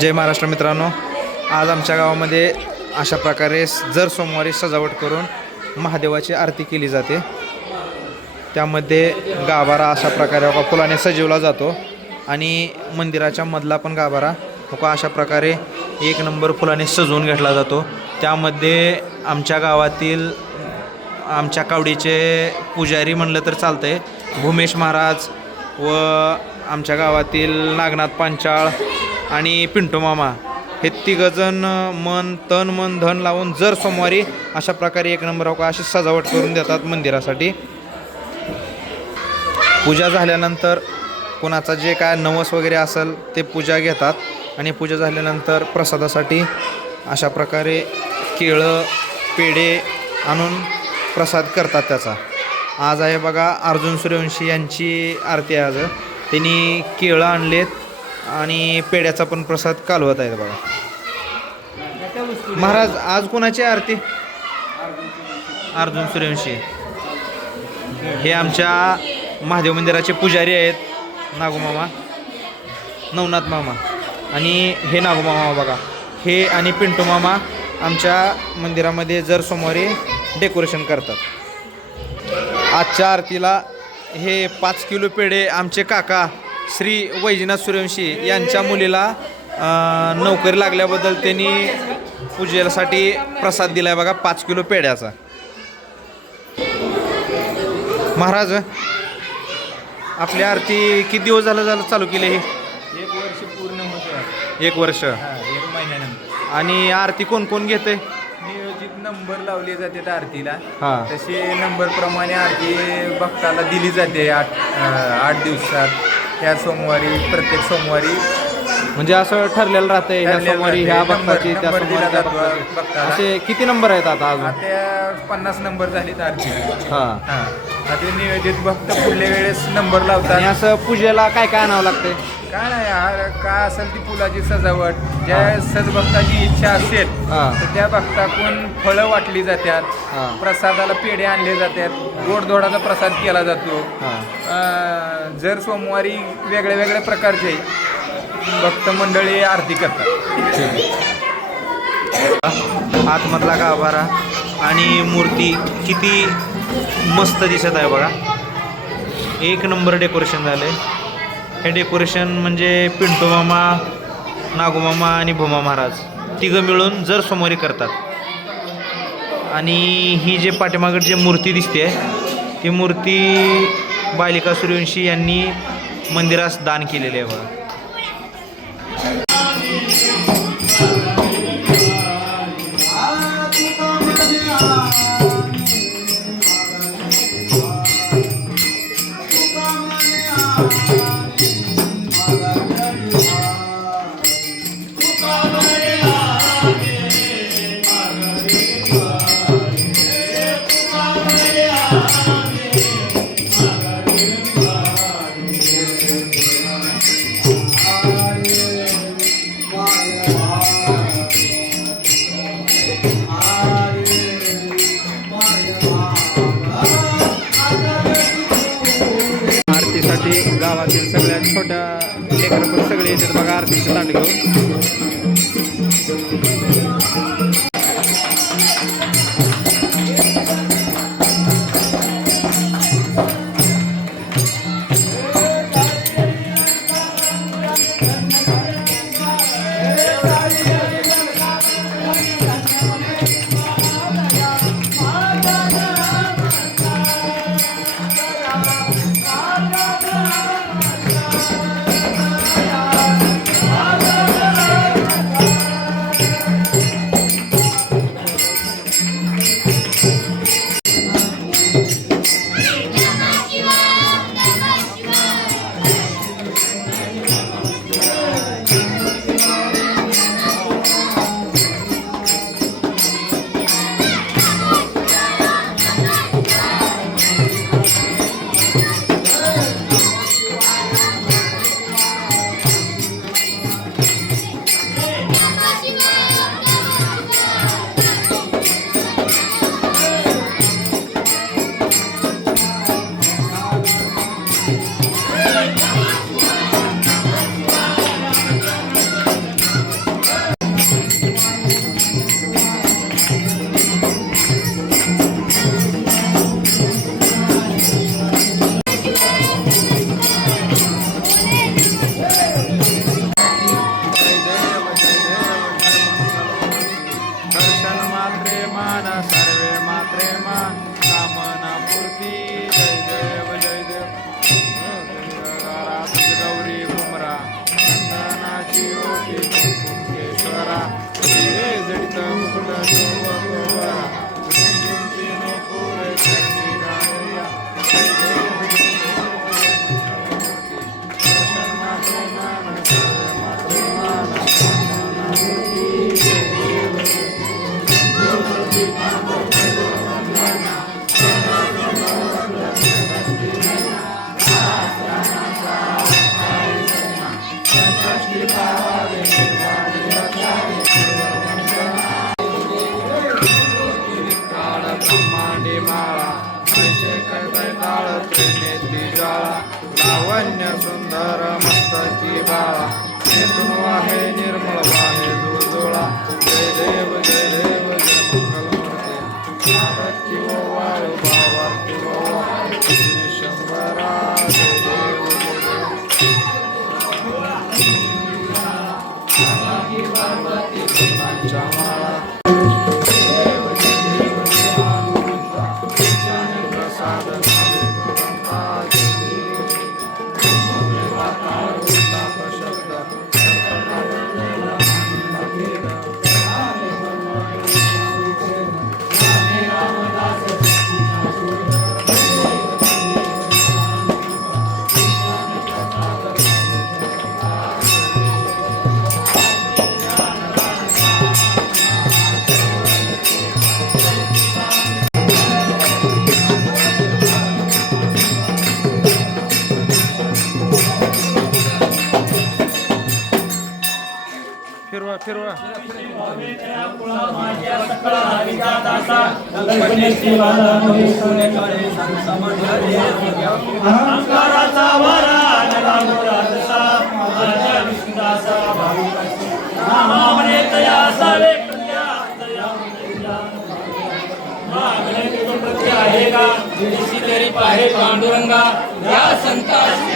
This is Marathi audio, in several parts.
जय महाराष्ट्र मित्रांनो, आज आमच्या गावामध्ये अशा प्रकारे जर सोमवारी सजावट करून महादेवाची आरती केली जाते। त्यामध्ये गाभारा अशा प्रकारे फुलाने सजवला जातो आणि मंदिराच्या मधला पण गाभारा अशा प्रकारे एक नंबर फुलाने सजवून घेतला जातो। त्यामध्ये आमच्या गावातील आमच्या कावडीचे पुजारी म्हणलं तर चालतंय, भूमेश महाराज व आमच्या गावातील नागनाथ पांचाळ आणि पिंटू मामा हे तिघजण मन तन मन धन लावून जर सोमवारी अशा प्रकारे एक नंबर अशी सजावट करून देतात मंदिरासाठी। पूजा झाल्यानंतर कोणाचा जे काय नवस वगैरे असेल ते पूजा घेतात आणि पूजा झाल्यानंतर प्रसादासाठी अशा प्रकारे केळं पेढे आणून प्रसाद करतात त्याचा। आज आहे बघा अर्जुन सूर्यवंशी यांची आरती आहे। आज त्यांनी केळं आणलेत आणि पेढ्याचा पण प्रसाद कालवत आहेत बघा। महाराज आज कोणाची आरती? अर्जुन सूर्यवंशी हे आमच्या महादेव मंदिराचे पुजारी आहेत, नागूमामा नवनाथ मामा आणि हे नागूमामा बघा, हे आणि पिंटू मामा आमच्या मंदिरामध्ये जर सोमवारी डेकोरेशन करतात। आजच्या आरतीला हे 5 किलो पेढे आमचे काका श्री वैजनाथ सूर्यवंशी यांच्या मुलीला नोकरी लागल्याबद्दल त्यांनी पूजेसाठी प्रसाद दिलाय बघा, 5 किलो पेढ्याचा। महाराज आपली आरती किती दिवस झालं चालू केली? ही 1 वर्ष पूर्ण होतं। 1 वर्ष। 1 महिन्यानंतर। आणि आरती कोण कोण घेते? नियोजित नंबर लावले जाते आरतीला। हां, तसे नंबर प्रमाणे आरती भक्ताला दिली जाते 8 दिवसात। ह्या सोमवारी प्रत्येक सोमवारी म्हणजे असं ठरलेलं राहतंय, ह्या सोमवारी ह्या भक्ताची, त्या सोमवारी त्या भक्ताची। असे किती नंबर आहेत आता अजून? आता 50 नंबर झालेत आरती। हां, आता नियोजित भक्त पुढल्या वेळेस नंबर आणि लावतात। असं पूजेला काय काय आणावं लागतंय? काय नाही, काय असेल ती फुलाची सजावट, ज्या सद्भक्ताची इच्छा असेल तर त्या भक्ताकडून फळं वाटली जातात, प्रसादाला पेढे आणले जातात, गोडधोडाचा प्रसाद केला जातो। जर सोमवारी वेगळ्या वेगळ्या प्रकारचे भक्त मंडळी आरती करतात। आतमधला गाभारा आणि मूर्ती किती मस्त दिसत आहे बघा, एक नंबर डेकोरेशन झालंय। हे डेकोरेशन म्हणजे पिंटू मामा, नागूमामा आणि भोमा महाराज तिघं मिळून जर सोमवारी करतात। आणि ही जे पाठीमागं जी मूर्ती दिसते ती मूर्ती बालिका सूर्यवंशी यांनी मंदिरास दान केलेली आहे बघा। आरतीसाठी गावातील सगळ्या छोट्या लेकरं पण सगळे येतात बघा आरतीचं ताट घेऊन। वाहे निर्मळ वाहे जोडोळा जय देव जय देव जय मंगलमूर्ती आरती ओ वाळू भावार्ती ओ शंभरा जय देव जय माळा फिरवा फिरवा अहंकाराचा वारा आला मुरादसा माझ्या विष्णुदासा नामावने तया सावे प्रत्या तया मागणे तुझं प्रत्य आहे का दिवशी तरी पाहे पांडुरंगा या संताची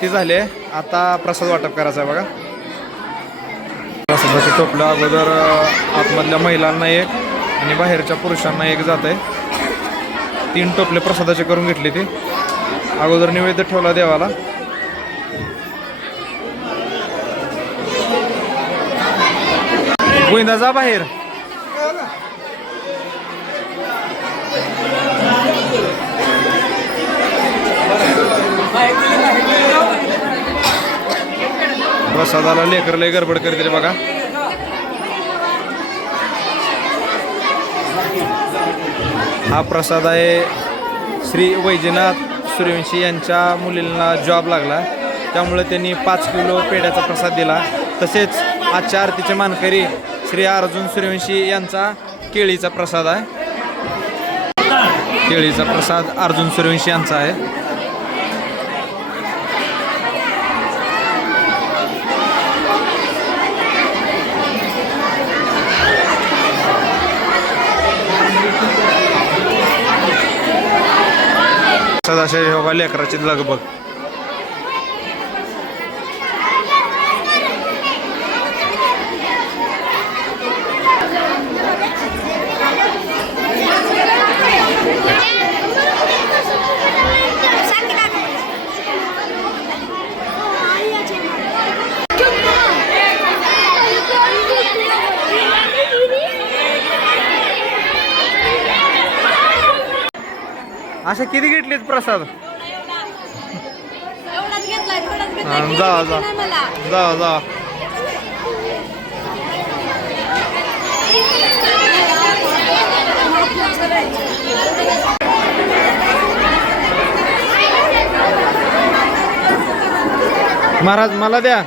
ती झाले. आता प्रसाद वाटप करायचा आहे बघा. प्रसादाचे टोपलं अगोदर आतमधल्या महिलांना एक आणि बाहेरच्या पुरुषांना एक जात आहे. 3 टोपले प्रसादाचे करून घेतले. ते अगोदर नैवेद्य ठेवला देवाला. गोविंदा जा बाहेर. प्रसादाला लेकर लय गडबड करतील बघा. हा प्रसाद आहे श्री वैजनाथ सूर्यवंशी यांच्या मुलींना जॉब लागला, त्यामुळे त्यांनी 5 किलो पेढ्याचा प्रसाद दिला. तसेच आजच्या आरतीचे मानकरी श्री अर्जुन सूर्यवंशी यांचा केळीचा प्रसाद आहे. केळीचा प्रसाद अर्जुन सूर्यवंशी यांचा आहे. सदाशय योगा लेकराची लगबग. अशा किती घेतलीत प्रसाद? जा जा जा जा. महाराज मला द्या.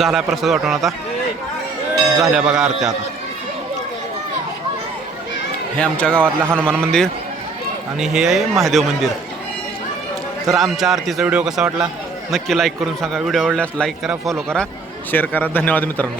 झाला प्रसाद वाटून. आता झाल्या बघा आरत्या. आता हे आमच्या गावातलं हनुमान मंदिर आणि हे आहे महादेव मंदिर. तर आमच्या आरतीचा व्हिडिओ कसा वाटला नक्की लाईक करून सांगा. व्हिडिओ आवडल्यास लाईक करा, फॉलो करा, शेअर करा. धन्यवाद मित्रांनो.